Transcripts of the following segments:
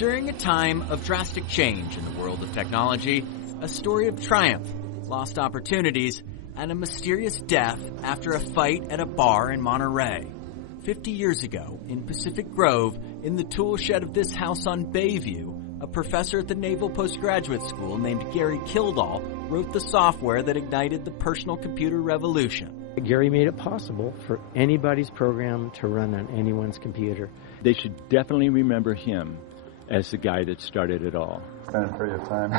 During a time of drastic change in the world of technology, a story of triumph, lost opportunities, and a mysterious death after a fight at a bar in Monterey. 50 years ago, in Pacific Grove, in the tool shed of this house on Bayview, a professor at the Naval Postgraduate School named Gary Kildall wrote the software that ignited the personal computer revolution. Gary made it possible for anybody's program to run on anyone's computer. They should definitely remember him as the guy that started it all. It's been a period of time.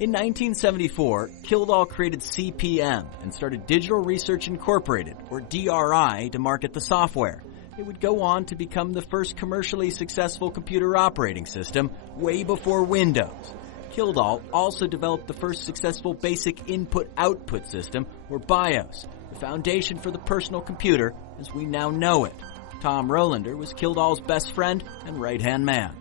In 1974, Kildall created CPM and started Digital Research Incorporated, or DRI, to market the software. It would go on to become the first commercially successful computer operating system way before Windows. Kildall also developed the first successful basic input-output system, or BIOS, the foundation for the personal computer as we now know it. Tom Rolander was Kildall's best friend and right-hand man.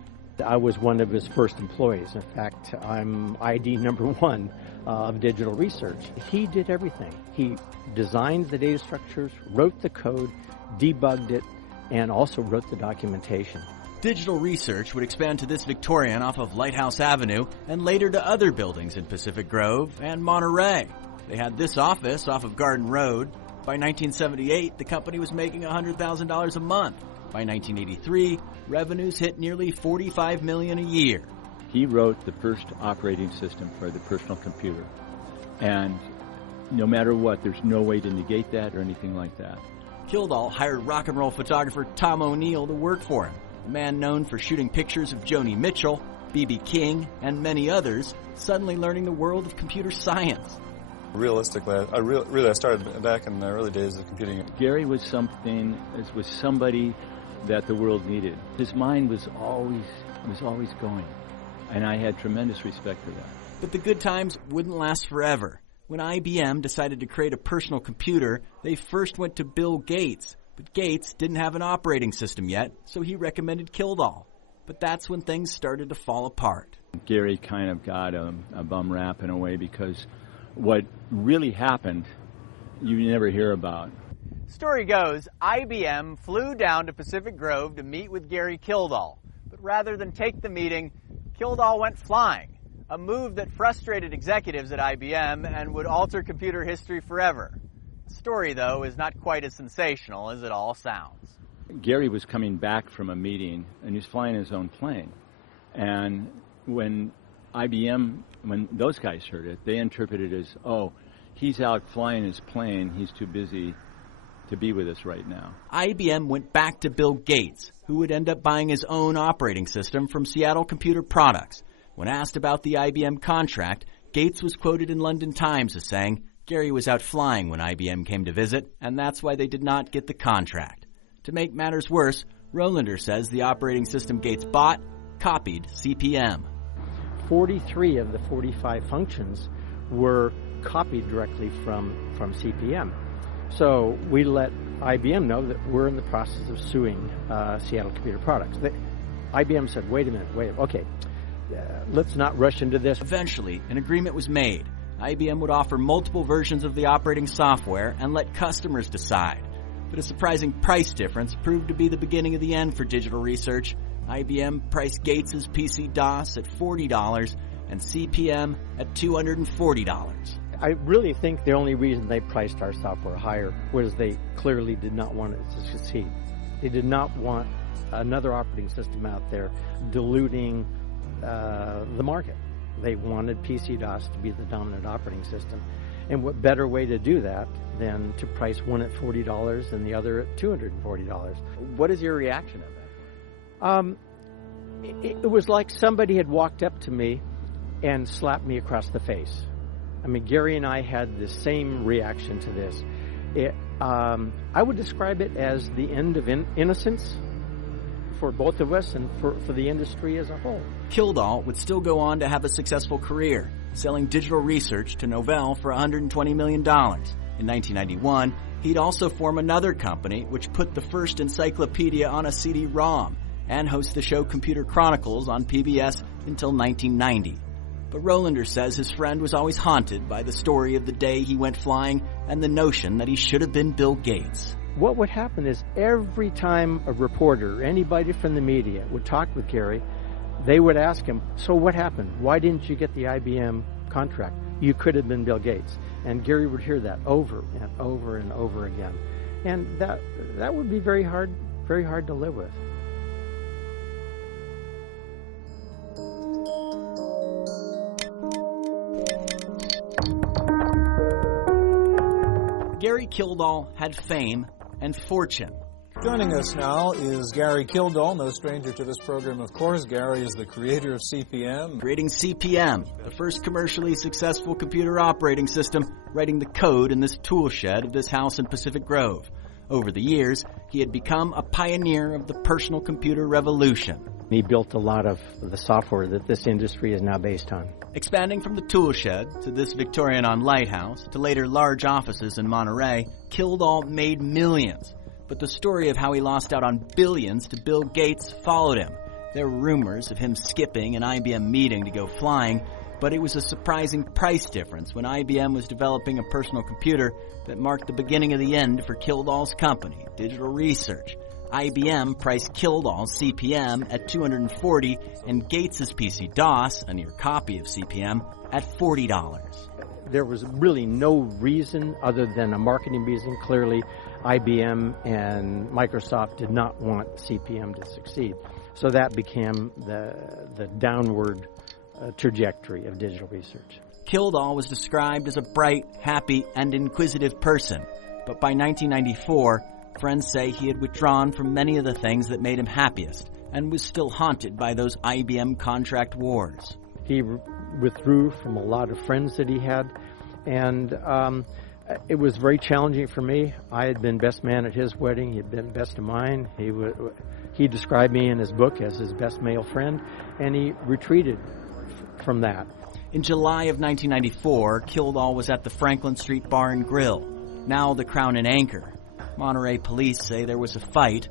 I was one of his first employees. In fact, I'm ID number 1 of Digital Research. He did everything. He designed the data structures, wrote the code, debugged it, and also wrote the documentation. Digital Research would expand to this Victorian off of Lighthouse Avenue and later to other buildings in Pacific Grove and Monterey. They had this office off of Garden Road. By 1978, the company was making $100,000 a month. By 1983, revenues hit nearly $45 million a year. He wrote the first operating system for the personal computer. And no matter what, there's no way to negate that or anything like that. Kildall hired rock and roll photographer Tom O'Neill to work for him, a man known for shooting pictures of Joni Mitchell, B.B. King, and many others, suddenly learning the world of computer science. Realistically, I started back in the early days of computing. Gary was somebody that the world needed. His mind was always going, and I had tremendous respect for that. But the good times wouldn't last forever. When IBM decided to create a personal computer, they first went to Bill Gates. But Gates didn't have an operating system yet, so he recommended Kildall. But that's when things started to fall apart. Gary kind of got a bum rap in a way because what really happened, you never hear about. Story goes, IBM flew down to Pacific Grove to meet with Gary Kildall. But rather than take the meeting, Kildall went flying, a move that frustrated executives at IBM and would alter computer history forever. The story, though, is not quite as sensational as it all sounds. Gary was coming back from a meeting, and he was flying his own plane. And when those guys heard it, they interpreted it as, oh, he's out flying his plane, he's too busy to be with us right now. IBM went back to Bill Gates, who would end up buying his own operating system from Seattle Computer Products. When asked about the IBM contract, Gates was quoted in London Times as saying Gary was out flying when IBM came to visit, and that's why they did not get the contract. To make matters worse, Rolander says the operating system Gates bought copied CPM. 43 of the 45 functions were copied directly from CPM. So we let IBM know that we're in the process of suing Seattle Computer Products. IBM said, wait a minute, okay, let's not rush into this. Eventually, an agreement was made. IBM would offer multiple versions of the operating software and let customers decide. But a surprising price difference proved to be the beginning of the end for Digital Research. IBM priced Gates's PC-DOS at $40 and CPM at $240. I really think the only reason they priced our software higher was they clearly did not want it to succeed. They did not want another operating system out there diluting the market. They wanted PC-DOS to be the dominant operating system. And what better way to do that than to price one at $40 and the other at $240? What is your reaction of that? It was like somebody had walked up to me and slapped me across the face. I mean, Gary and I had the same reaction to this. I would describe it as the end of innocence for both of us and for the industry as a whole. Kildall would still go on to have a successful career, selling Digital Research to Novell for $120 million. In 1991, he'd also form another company which put the first encyclopedia on a CD-ROM and host the show Computer Chronicles on PBS until 1990. But Rolander says his friend was always haunted by the story of the day he went flying and the notion that he should have been Bill Gates. What would happen is every time a reporter, anybody from the media, would talk with Gary, they would ask him, so what happened? Why didn't you get the IBM contract? You could have been Bill Gates. And Gary would hear that over and over and over again. And that would be very hard to live with. Gary Kildall had fame and fortune. Joining us now is Gary Kildall, no stranger to this program, of course. Gary is the creator of CP/M. Creating CP/M, the first commercially successful computer operating system, writing the code in this tool shed of this house in Pacific Grove. Over the years, he had become a pioneer of the personal computer revolution. He built a lot of the software that this industry is now based on. Expanding from the tool shed to this Victorian-on lighthouse to later large offices in Monterey, Kildall made millions. But the story of how he lost out on billions to Bill Gates followed him. There were rumors of him skipping an IBM meeting to go flying, but it was a surprising price difference when IBM was developing a personal computer that marked the beginning of the end for Kildall's company, Digital Research. IBM priced Kildall's CP/M at $240 and Gates's PC-DOS, a near copy of CP/M, at $40. There was really no reason other than a marketing reason. Clearly, IBM and Microsoft did not want CP/M to succeed. So that became the downward trajectory of digital research. Kildall was described as a bright, happy, and inquisitive person. But by 1994, friends say he had withdrawn from many of the things that made him happiest and was still haunted by those IBM contract wars. He withdrew from a lot of friends that he had, and it was very challenging for me. I had been best man at his wedding. He had been best of mine. He described me in his book as his best male friend, and he retreated from that. In July of 1994, Kildall was at the Franklin Street Bar and Grill, now the Crown and Anchor. Monterey police say there was a fight.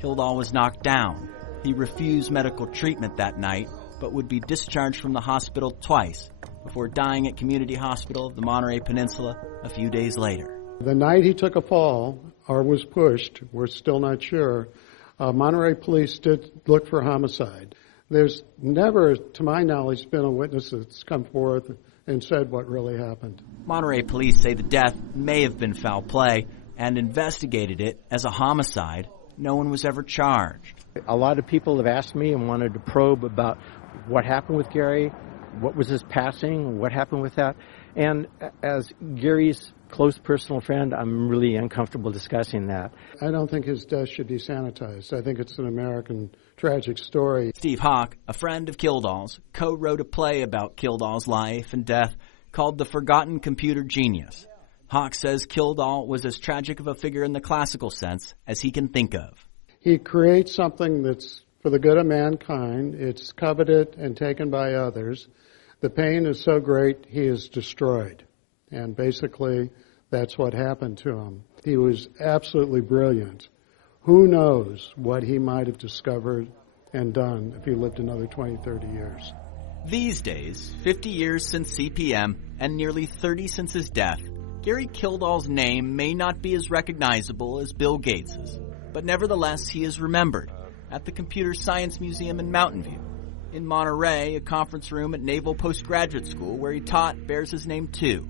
Kildall was knocked down. He refused medical treatment that night, but would be discharged from the hospital twice before dying at Community Hospital of the Monterey Peninsula a few days later. The night he took a fall or was pushed, we're still not sure, Monterey police did look for homicide. There's never, to my knowledge, been a witness that's come forth and said what really happened. Monterey police say the death may have been foul play and investigated it as a homicide. No one was ever charged. A lot of people have asked me and wanted to probe about what happened with Gary, what was his passing, what happened with that. And as Gary's close personal friend, I'm really uncomfortable discussing that. I don't think his death should be sanitized. I think it's an American tragic story. Steve Hawk, a friend of Kildall's, co-wrote a play about Kildall's life and death called The Forgotten Computer Genius. Hawk says Kildall was as tragic of a figure in the classical sense as he can think of. He creates something that's for the good of mankind. It's coveted and taken by others. The pain is so great, he is destroyed. And basically, that's what happened to him. He was absolutely brilliant. Who knows what he might have discovered and done if he lived another 20, 30 years. These days, 50 years since CP/M and nearly 30 since his death, Gary Kildall's name may not be as recognizable as Bill Gates's, but nevertheless he is remembered at the Computer Science Museum in Mountain View. In Monterey, a conference room at Naval Postgraduate School where he taught bears his name too.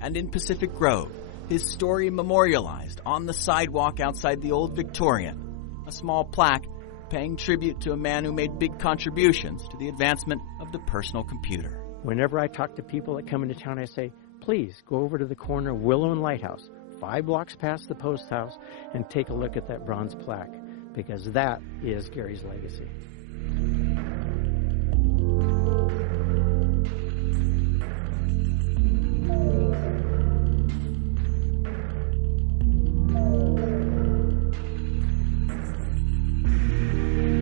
And in Pacific Grove, his story memorialized on the sidewalk outside the Old Victorian, a small plaque paying tribute to a man who made big contributions to the advancement of the personal computer. Whenever I talk to people that come into town, I say, please go over to the corner of Willow and Lighthouse, 5 blocks past the post house, and take a look at that bronze plaque, because that is Gary's legacy.